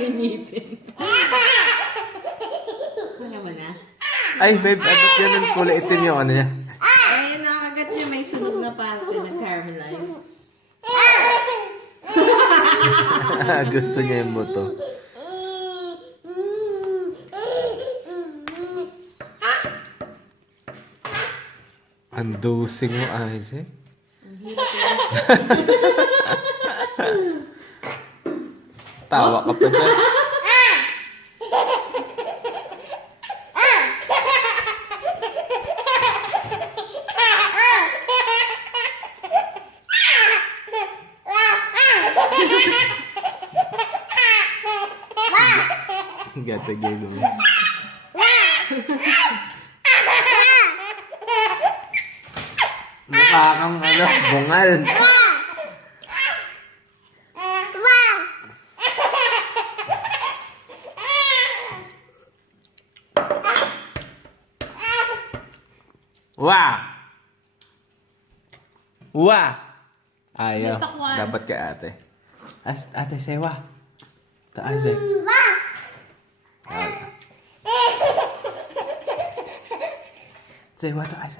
Initin. Ano mo na? Ay, babe, ba't yan ang kulay itim yung ano niya? Ay, nakagat niya may sunog na parte na caramelize. Gusto niya yung buto. Ang dosing mo, Isaac. Tawa ka pa dyan. Gata giggle. Mukha kang ano, bungal. Wah! Wah! Ayaw. Dapat kay ate. Ate, say wah. Taas eh. Say wah to ate.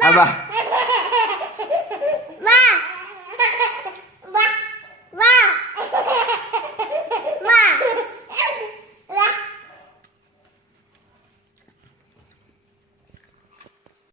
Aba.